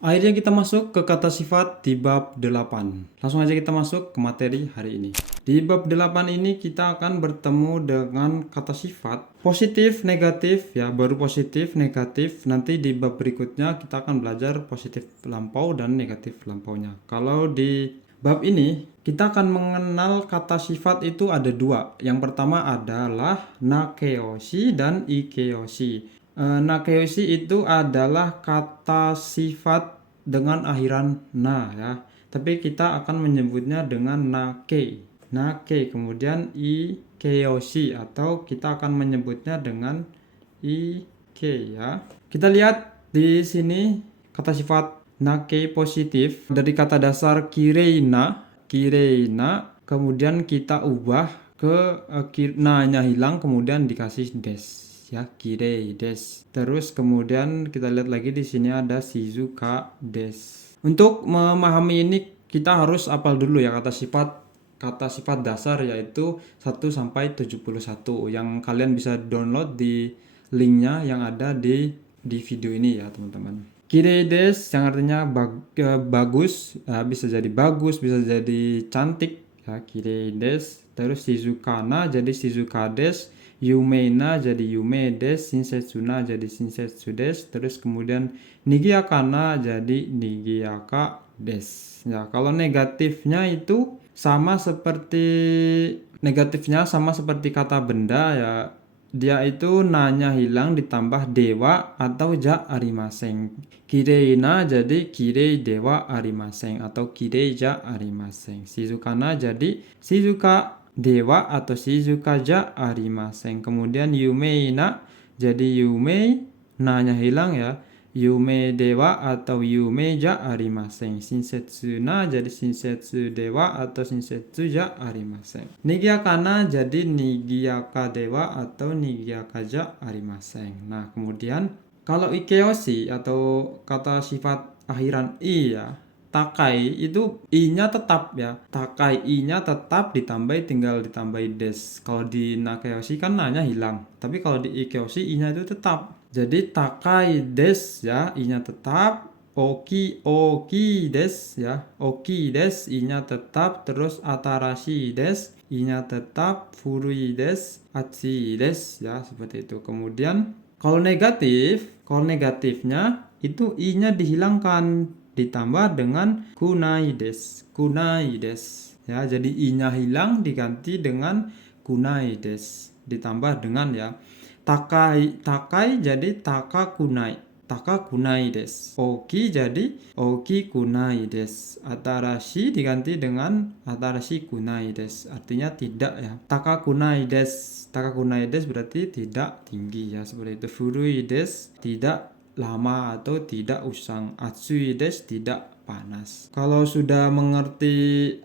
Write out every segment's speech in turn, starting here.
Akhirnya kita masuk ke kata sifat di bab 8. Langsung aja kita masuk ke materi hari ini. Di bab 8 ini kita akan bertemu dengan kata sifat positif, negatif, ya, baru positif, negatif. Nanti di bab berikutnya kita akan belajar positif lampau dan negatif lampaunya. Kalau di bab ini kita akan mengenal kata sifat itu ada dua. Yang pertama adalah nakeoshi dan ikeoshi. Nakeoshi itu adalah kata sifat dengan akhiran na, ya. Tapi kita akan menyebutnya dengan nake. Nake, kemudian ikeoshi atau kita akan menyebutnya dengan ike, ya. Kita lihat di sini kata sifat nake positif dari kata dasar kireina, kireina, kemudian kita ubah ke na-nya hilang kemudian dikasih des, ya, kirei des. Terus kemudian kita lihat lagi di sini ada shizuka des. Untuk memahami ini kita harus hafal dulu ya kata sifat dasar, yaitu 1 sampai 71 yang kalian bisa download di linknya yang ada di video ini ya teman-teman. Kirei des yang artinya bagus, bisa jadi bagus, bisa jadi cantik, ya, kirei des. Terus shizukana jadi shizuka des, yumeina jadi yume des, shinsetsuna jadi shinsetsu des. Terus kemudian nigiyakana jadi nigiyaka des. Ya, kalau negatifnya sama seperti kata benda, ya. Dia itu nanya hilang ditambah dewa atau ja arimaseng. Kireina jadi kirei dewa arimaseng atau kirei ja arimaseng. Shizukana jadi shizuka dewa atau shizuka ja arimaseng. Kemudian yumeina jadi yume, nanya hilang, ya, yume dewa atau yume ja arimaseng. Shinsetsuna jadi shinsetsu dewa atau shinsetsu ja arimaseng. Nigiyakana jadi nigiyaka dewa atau nigiyaka ja arimaseng. Nah, kemudian kalau ikeoshi atau kata sifat akhiran i, ya, takai itu i-nya tetap, ya. Takai i-nya tetap tinggal ditambahi des. Kalau di nakeoshi kan na-nya hilang. Tapi kalau di ikeoshi i-nya itu tetap. Jadi takai des, ya, i-nya tetap. Oki des, ya. Oki des, i-nya tetap. Terus atarashi des, i-nya tetap. Furui des, achi des, ya, seperti itu. Kemudian kalau negatifnya itu i-nya dihilangkan ditambah dengan kunai des. Kunai des, ya. Jadi i-nya hilang diganti dengan kunai des ditambah dengan, ya, takai jadi taka kunai des. Oki jadi oki kunai des. Atarashi diganti dengan atarashi kunai des. Artinya tidak, ya. Taka kunai des berarti tidak tinggi, ya, seperti itu. Furui des tidak lama atau tidak usang. Atsui des tidak panas. Kalau sudah mengerti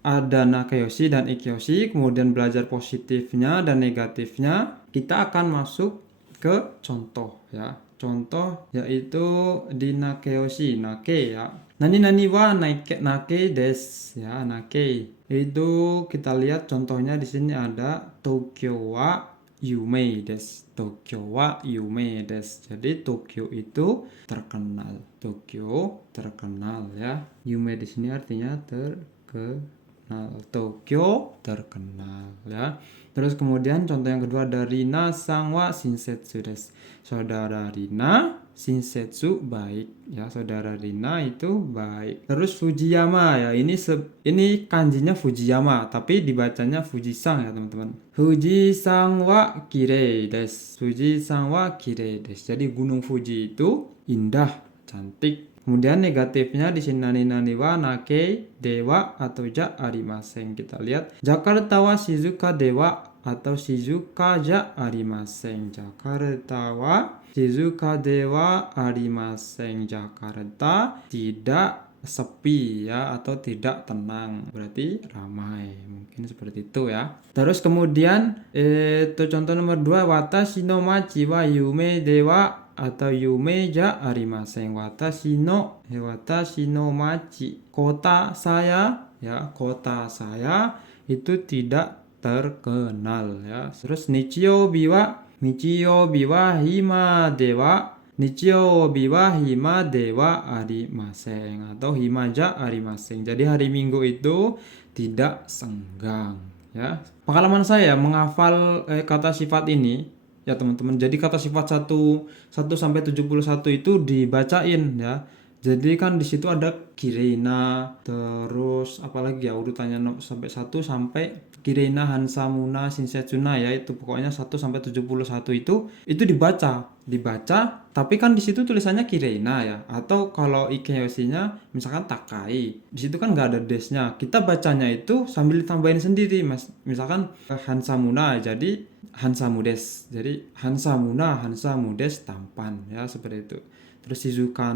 ada nakeoshi dan ikeoshi, kemudian belajar positifnya dan negatifnya, kita akan masuk ke contoh, ya. Contoh yaitu di nakeoshi, nake, ya. Nani wa nake des, ya, nake. Itu kita lihat contohnya di sini ada Tokyo wa yume des. Tokyo wa yume des. Jadi Tokyo itu terkenal. Tokyo terkenal, ya. Yume di sini artinya terkenal. Tokyo terkenal, ya. Terus kemudian contoh yang kedua ada Rina sang wa shinsetsu des. Saudara Rina shinsetsu baik, ya. Saudara Rina itu baik. Terus Fujiyama, ya, ini kanjinya Fujiyama tapi dibacanya Fujisang, ya, teman-teman. Fujisang wa kirei des. Fujisang wa kirei des. Jadi Gunung Fuji itu indah, cantik. Kemudian negatifnya di sini nani wa nake dewa atau ja arimaseng. Kita lihat Jakarta wa shizuka dewa atau shizuka ja arimaseng. Jakarta wa shizuka dewa arimaseng. Jakarta tidak sepi, ya, atau tidak tenang, berarti ramai, mungkin seperti itu, ya. Terus kemudian itu contoh nomor 2, watashi no machi wa yume dewa atau yume ja arimaseng. Watashi no machi, kota saya, ya, kota saya itu tidak terkenal, ya. Terus nichiyobi wa hima dewa Nichiyoubi wa hima de wa arimasen atau hima ja arimasen. Jadi hari Minggu itu tidak senggang ya. Pengalaman saya menghafal kata sifat ini ya teman-teman. Jadi kata sifat 1 sampai 71 itu dibacain ya. Jadi kan di situ ada Kireina, terus apalagi ya urutannya sampai 1 sampai Kireina, Hansa, Muna, Shinsetsuna ya itu pokoknya 1 sampai 71 itu dibaca tapi kan di situ tulisannya Kireina ya atau kalau Ikeyoshi-nya misalkan Takai. Di situ kan nggak ada desnya. Kita bacanya itu sambil ditambahin sendiri Mas. Misalkan Hansa Muna jadi Hansa Mudes. Jadi Hansa Muna, Hansa Mudes tampan ya seperti itu. Terus Shizuka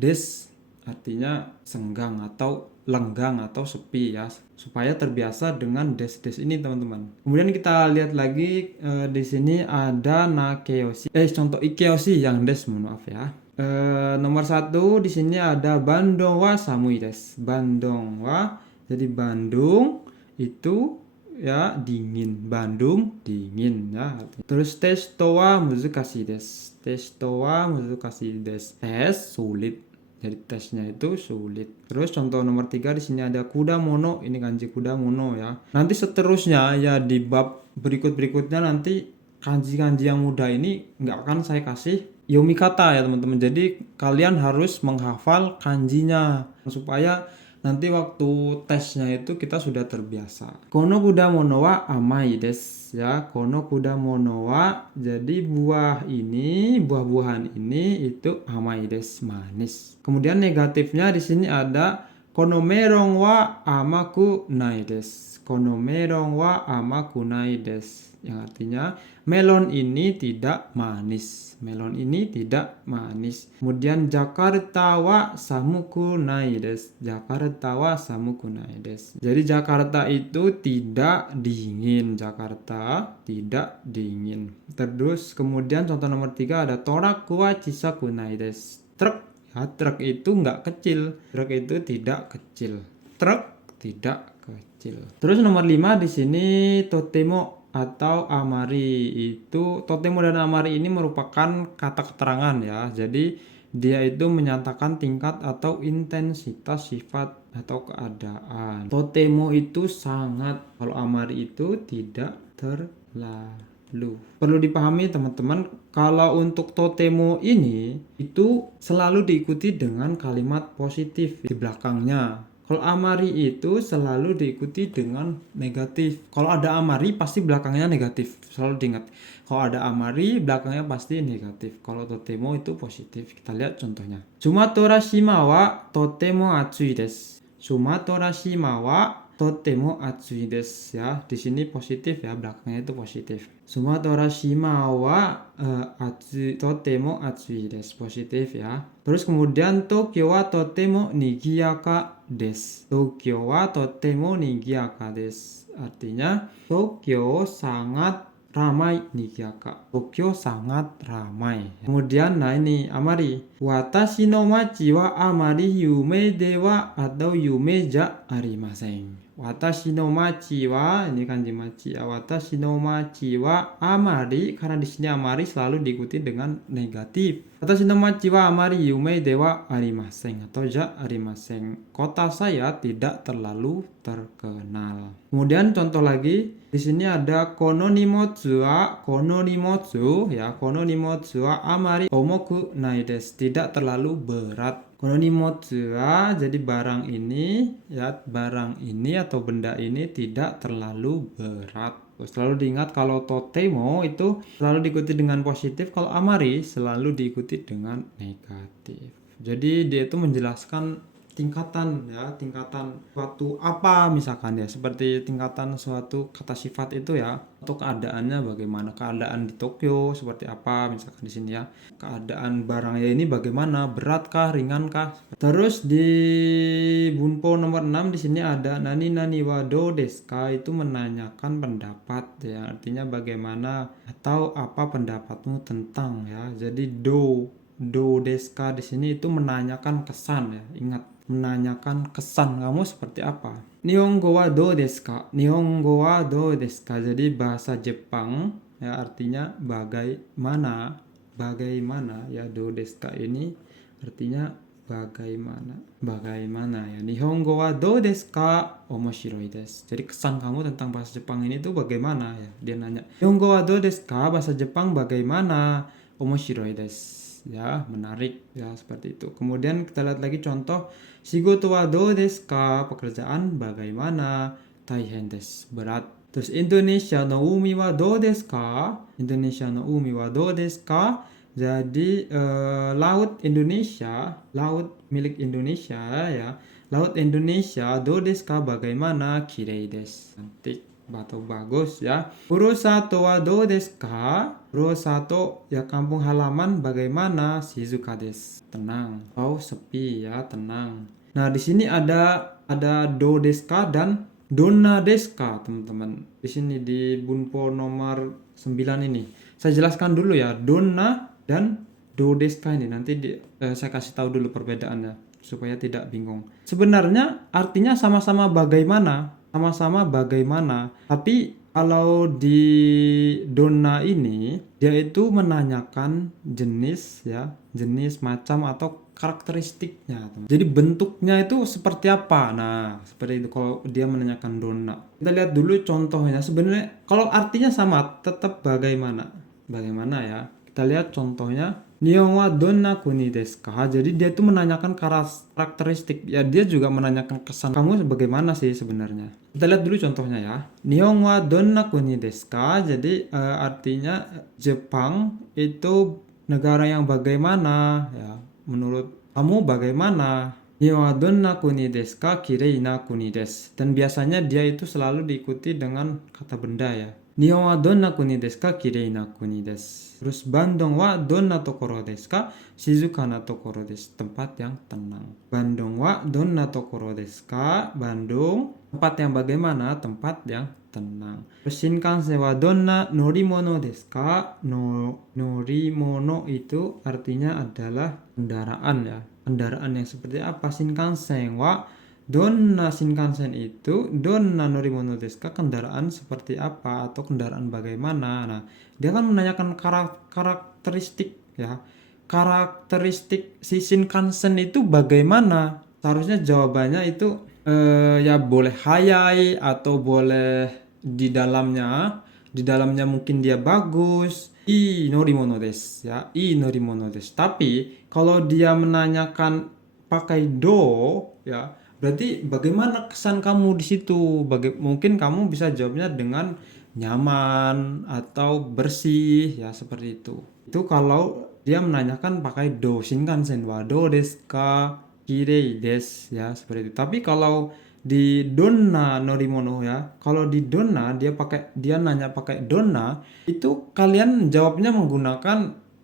des artinya senggang atau lenggang atau sepi ya supaya terbiasa dengan des ini teman-teman. Kemudian kita lihat lagi di sini ada nakeyoshi. Contoh ikeyoshi yang des, mohon maaf ya. Nomor 1 di sini ada Bandung wa samui des. Bandung wa jadi Bandung itu ya dingin. Bandung dingin ya. Terus testo wa muzukashi desu. Testo wa muzukashi desu. Tes sulit. Jadi tesnya itu sulit. Terus contoh nomor 3 di sini ada kuda mono. Ini kanji kuda mono ya. Nanti seterusnya ya di bab berikutnya nanti kanji-kanji yang mudah ini nggak akan saya kasih yomikata ya teman-teman. Jadi kalian harus menghafal kanjinya supaya nanti waktu tesnya itu kita sudah terbiasa. Kono kuda mono wa amai desu ya. Kono kuda mono wa jadi buah-buahan ini itu amai desu, manis. Kemudian negatifnya di sini ada kono meron wa amaku nai desu. Kono meron wa amaku nai desu. Yang artinya melon ini tidak manis. Melon ini tidak manis. Kemudian Jakarta wa samuku nai desu. Jakarta wa samuku nai desu. Jadi Jakarta itu tidak dingin. Jakarta tidak dingin. Terus kemudian contoh nomor 3 ada toraku wa chisaku nai desu. Truk ya, truk itu nggak kecil. Truk itu tidak kecil. Truk tidak kecil. Terus nomor 5 di sini totemo atau amari. Itu totemo dan amari ini merupakan kata keterangan ya. Jadi dia itu menyatakan tingkat atau intensitas sifat atau keadaan. Totemo itu sangat, kalau amari itu tidak terlalu. Perlu dipahami teman-teman, kalau untuk totemo ini itu selalu diikuti dengan kalimat positif di belakangnya. Kalau amari itu selalu diikuti dengan negatif. Kalau ada amari pasti belakangnya negatif. Selalu diingat. Kalau ada amari belakangnya pasti negatif. Kalau totemo itu positif. Kita lihat contohnya. Sumatorashima wa totemo atsui desu. Sumatorashima wa totemo atsui desu ya. Di sini positif ya, belakangnya itu positif. Sumatorashima wa totemo atsui desu, positif ya. Terus kemudian Tokyo wa totemo nigiyaka desu. Tokyo wa totemo nigiyaka desu. Artinya Tokyo sangat ramai, nigiyaka. Tokyo sangat ramai. Kemudian nah ini amari. Watashi no machi wa amari yume de wa atau yume ja arimasen. Watashi no machi wa, ini kanji machi ya. Watashi no machi wa amari, karena di sini amari selalu diikuti dengan negatif. Watashi no machi wa amari yume de wa arimasen atau ja arimasen. Kota saya tidak terlalu terkenal. Kemudian contoh lagi, di sini ada kono nimotsu ya. Kono nimotsu wa amari omoku nai desu. Tidak terlalu berat. Kono nimotsu wa jadi barang ini ya, barang ini atau benda ini tidak terlalu berat. Selalu diingat kalau totemo itu selalu diikuti dengan positif, kalau amari selalu diikuti dengan negatif. Jadi dia itu menjelaskan tingkatan ya, tingkatan suatu apa misalkan ya, seperti tingkatan suatu kata sifat itu ya, atau keadaannya bagaimana, keadaan di Tokyo seperti apa misalkan di sini ya, keadaan barangnya ini bagaimana, beratkah, ringankah. Terus di bunpo nomor 6 di sini ada nani wa do desu ka, itu menanyakan pendapat ya, artinya bagaimana atau apa pendapatmu tentang ya. Jadi do desu ka di sini itu menanyakan kesan ya, ingat, menanyakan kesan kamu seperti apa. Nihongo wa do desu ka? Nihongo wa do desu ka? Jadi bahasa Jepang ya, artinya bagaimana bagaimana ya. Do desu ka ini artinya bagaimana ya. Nihongo wa do desu ka? Omoshiroi desu. Jadi kesan kamu tentang bahasa Jepang ini tuh bagaimana ya. Dia nanya, Nihongo wa do desu ka? Bahasa Jepang bagaimana? Omoshiroi desu. Ya, menarik ya, seperti itu. Kemudian kita lihat lagi contoh, shigoto wa do desu ka? Pekerjaan bagaimana? Taihen desu. Berat. Terus Indonesia no umi wa do desu ka? Indonesia no umi wa do desu ka? Jadi laut Indonesia, laut milik Indonesia ya. Laut Indonesia do desu ka? Bagaimana? Kirei desu. Cantik atau bagus ya. Furusato wa do desu ka? Furusato ya, kampung halaman bagaimana? Shizuka desu. Tenang. Oh, sepi ya, tenang. Nah, di sini ada do desu ka dan donna desu ka, teman-teman. Di sini di bunpo nomor 9 ini. Saya jelaskan dulu ya, donna dan do desu ka ini. Nanti saya kasih tahu dulu perbedaannya supaya tidak bingung. Sebenarnya artinya sama-sama bagaimana, tapi kalau di donna ini dia itu menanyakan jenis ya, jenis, macam atau karakteristiknya. Jadi bentuknya itu seperti apa. Nah, seperti itu kalau dia menanyakan donna. Kita lihat dulu contohnya. Sebenarnya kalau artinya sama, tetap bagaimana ya. Kita lihat contohnya. Nihon wa donna kuni desu ka? Jadi dia itu menanyakan karakteristik. Ya, dia juga menanyakan kesan kamu bagaimana sih sebenarnya. Kita lihat dulu contohnya ya. Nihon wa donna kuni desu ka? Jadi artinya Jepang itu negara yang bagaimana ya. Menurut kamu bagaimana? Nihon wa donna kuni desu ka? Kirei na kuni desu. Dan biasanya dia itu selalu diikuti dengan kata benda ya. Nihon wa donna kuni desu ka? Kirei na kuni desu. Terus Bandung wa donna tokoro desu ka? Shizuka na tokoro desu. Tempat yang tenang. Bandung wa donna tokoro desu ka? Bandung tempat yang bagaimana? Tempat yang tenang. Terus Shinkansen wa donna norimono desu ka? Norimono itu artinya adalah kendaraan ya. Kendaraan yang seperti apa? Shinkansen wa donna, Shinkansen itu donna norimono desu ka? Kendaraan seperti apa atau kendaraan bagaimana. Nah, dia kan menanyakan karakteristik ya. Karakteristik si Shinkansen itu bagaimana? Seharusnya jawabannya itu ya boleh hayai atau boleh di dalamnya mungkin dia bagus. I norimono desu ya. I norimono desu. Tapi kalau dia menanyakan pakai do ya, berarti bagaimana kesan kamu di situ? Mungkin kamu bisa jawabnya dengan nyaman atau bersih ya, seperti itu. Itu kalau dia menanyakan pakai do. Shinkansen wa do desu ka? Kirei desu ya, seperti itu. Tapi kalau di donna norimono ya, kalau di donna dia nanya pakai donna, itu kalian jawabnya menggunakan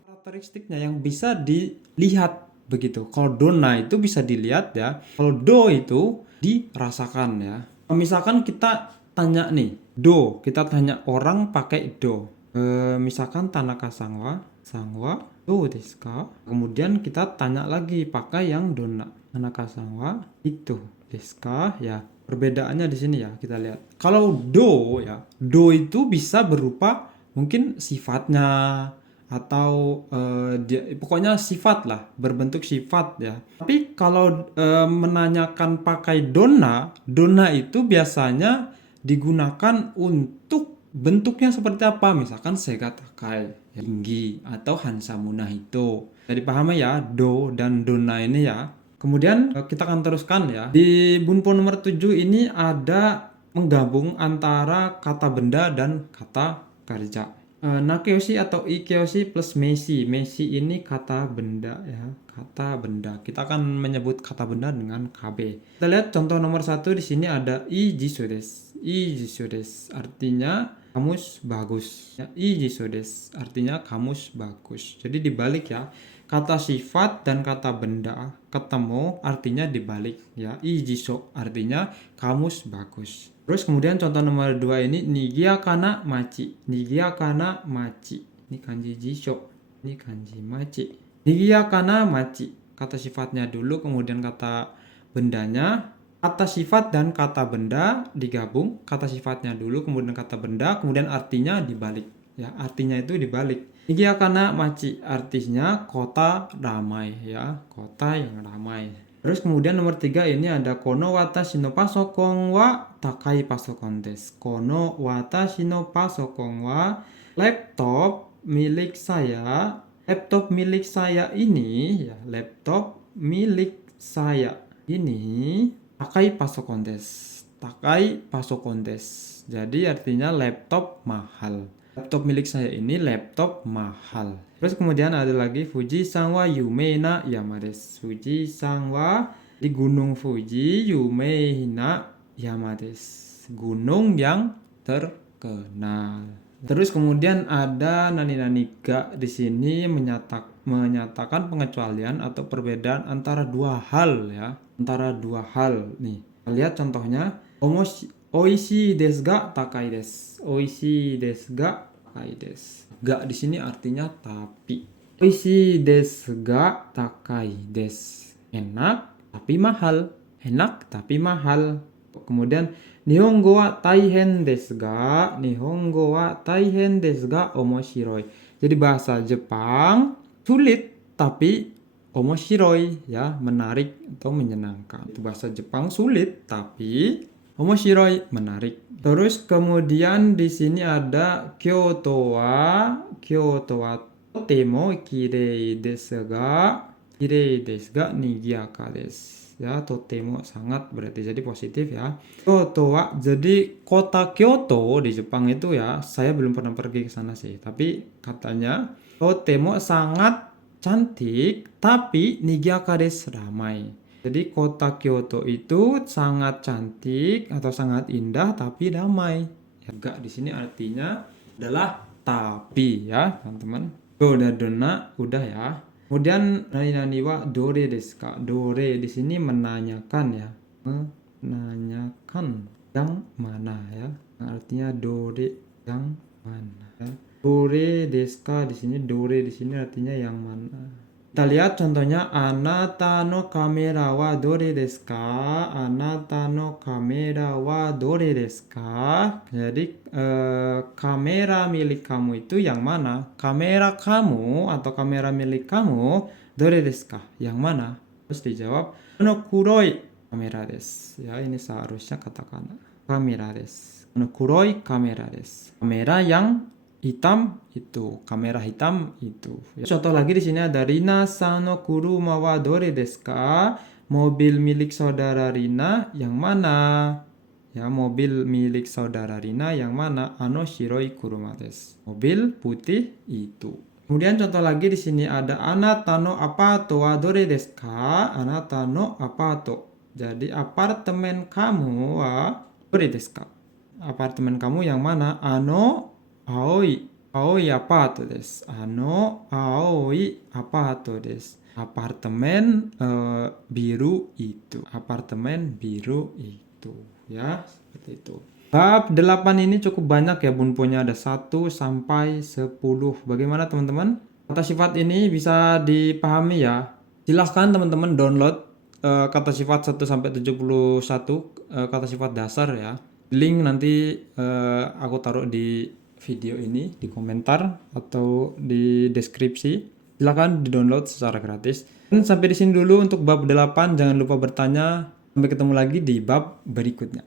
karakteristiknya yang bisa dilihat begitu. Kalau donna itu bisa dilihat ya. Kalau do itu dirasakan ya. Misalkan kita tanya nih, do, kita tanya orang pakai do. Misalkan Tanaka-san wa do desu ka? Kemudian kita tanya lagi pakai yang donna. Tanaka-san wa itu desu ka? Ya, perbedaannya di sini ya, kita lihat. Kalau do ya, do itu bisa berupa mungkin sifatnya atau pokoknya sifat lah, berbentuk sifat ya. Tapi kalau menanyakan pakai donna itu biasanya digunakan untuk bentuknya seperti apa. Misalkan sega takai, tinggi, atau hansamu nahito. Jadi paham ya do dan donna ini ya. Kemudian kita akan teruskan ya. Di bunpo nomor 7 ini ada menggabung antara kata benda dan kata kerja. Nakeyoshi atau ikeyoshi plus meshi. Meshi ini kata benda ya, kata benda. Kita akan menyebut kata benda dengan kb. Kita lihat contoh nomor 1 di sini ada ijisu desu. Ijisu desu artinya kamus bagus. Ya, ijisu desu artinya kamus bagus. Jadi dibalik ya. Kata sifat dan kata benda ketemu artinya dibalik ya. Ijiso artinya kamus bagus. Terus kemudian contoh nomor 2 ini nigiaka na machi. Nigiaka na machi. Ini kanji jisho. Ini kanji machi. Nigiaka na machi. Kata sifatnya dulu kemudian kata bendanya. Kata sifat dan kata benda digabung. Kata sifatnya dulu kemudian kata benda kemudian artinya dibalik ya, artinya itu dibalik. Niigakana machi artinya kota ramai ya, kota yang ramai. Terus kemudian nomor 3 ini ada kono watashi no pasokon wa takai pasokon desu. Kono watashi no pasokon wa laptop milik saya. Laptop milik saya ini ya, laptop milik saya ini takai pasokon desu. Takai pasokon desu. Jadi artinya laptop mahal. Laptop milik saya ini laptop mahal. Terus kemudian ada lagi Fuji-san wa yumei na yama desu. Fuji-san wa di Gunung Fuji yumei na yama desu. Gunung yang terkenal. Terus kemudian ada nani-nani ga di sini menyatakan pengecualian atau perbedaan antara dua hal ya. Antara dua hal nih. Lihat contohnya. Oishii desu ga takai desu. Oishii desu ga takai desu. Ga di sini artinya tapi. Oishii desu ga takai desu. Enak tapi mahal. Enak tapi mahal. Kemudian Nihongo wa taihen desu ga. Nihongo wa taihen desu ga omoshiroi. Jadi bahasa Jepang sulit tapi omoshiroi ya, menarik atau menyenangkan. Itu bahasa Jepang sulit tapi omoshiroi, menarik. Terus kemudian di sini ada Kyoto wa totemo kirei desu ga nigiyaka desu. Ya, totemo sangat berarti jadi positif ya. Kyoto wa jadi kota Kyoto di Jepang itu ya, saya belum pernah pergi ke sana sih, tapi katanya totemo sangat cantik tapi nigiyaka desu ramai. Jadi kota Kyoto itu sangat cantik atau sangat indah tapi damai. Ya, ga di sini artinya adalah tapi ya, teman-teman. Udah ya. Kemudian nani wa dore desu ka? Dore di sini menanyakan ya. Menanyakan yang mana ya. Artinya dore yang mana ya. Dore desu ka di sini, dore di sini artinya yang mana. Kita lihat contohnya anata no kamera wa dore desu ka? Anata no kamera wa dore desu ka? Jadi kamera milik kamu itu yang mana? Kamera kamu atau kamera milik kamu dore desu ka? Yang mana? Terus dijawab no kuroi kamera desu. Ya, ini seharusnya katakana. Kamera desu. No kuroi kamera desu. Kamera yang hitam itu, kamera hitam itu. Contoh lagi di sini ada Rina-san no kuruma wa dore desu ka? Mobil milik saudara Rina yang mana? Ya, mobil milik saudara Rina yang mana? Ano shiroi kuruma desu. Mobil putih itu. Kemudian contoh lagi di sini ada anata no apato wa dore desu ka? Anata no apato. Jadi apartemen kamu wa dore desu ka? Apartemen kamu yang mana? Ano aoi apato desu. Ano aoi apato desu. Apartemen biru itu. Apartemen biru itu. Ya, seperti itu. Bab 8 ini cukup banyak ya bunponya, ada 1 sampai 10. Bagaimana teman-teman? Kata sifat ini bisa dipahami ya. Silahkan teman-teman download kata sifat 1 sampai 71 kata sifat dasar ya. Link nanti aku taruh di video ini di komentar atau di deskripsi. Silakan di-download secara gratis. Dan sampai di sini dulu untuk bab 8. Jangan lupa bertanya. Sampai ketemu lagi di bab berikutnya.